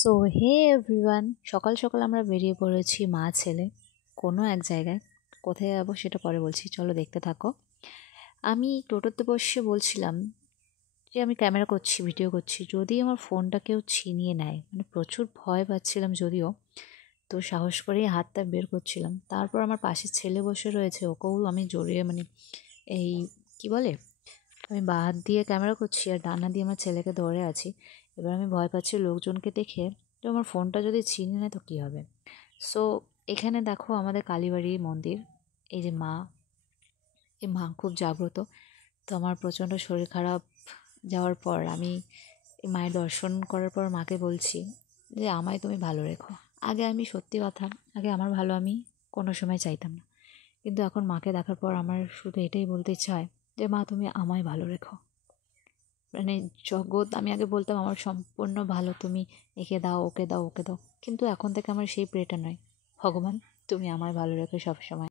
So hey everyone, সকাল সকাল আমরা বেরিয়ে পড়েছি মা ছেলে কোনো এক জায়গায়। কোথায় যাবো সেটা পরে বলছি, চলো দেখতে থাকো। আমি টোটোতে বসে বলছিলাম যে আমি ক্যামেরা করছি, ভিডিও করছি, যদি আমার ফোনটা কেউ ছিনিয়ে নেয়, মানে প্রচুর ভয় পাচ্ছিলাম যদিও। তো সাহস করেই হাতটা বের করছিলাম। তারপর আমার পাশে ছেলে বসে রয়েছে, ওকেও আমি জড়িয়ে এই কি বলে, আমি বাঁ হাত দিয়ে ক্যামেরা করছি আর ডান হাত দিয়ে আমার ছেলেকে ধরে আছি। এবার আমি ভয় পাচ্ছি লোকজনকে দেখে, তো আমার ফোনটা যদি ছিনিয়ে নেয় তো কী হবে। সো এখানে দেখো আমাদের কালীবাড়ি মন্দির, এই যে মা, এই মা খুব জাগ্রত। তো আমার প্রচণ্ড শরীর খারাপ যাওয়ার পর আমি এই মায়ের দর্শন করার পর মাকে বলছি যে আমায় তুমি ভালো রেখো। আগে আমি সত্যি কথা, আগে আমার ভালো আমি কোনো সময় চাইতাম না, কিন্তু এখন মাকে দেখার পর আমার শুধু এটাই বলতে চায় যে মা তুমি আমায় ভালো রেখো। মানে জগৎ, আমি আগে বলতাম আমার সম্পূর্ণ ভালো তুমি একে দাও, ওকে দাও, ওকে দাও, কিন্তু এখন থেকে আমার সেই প্রেটা নয়, ভগবান তুমি আমায় ভালো রেখো সবসময়।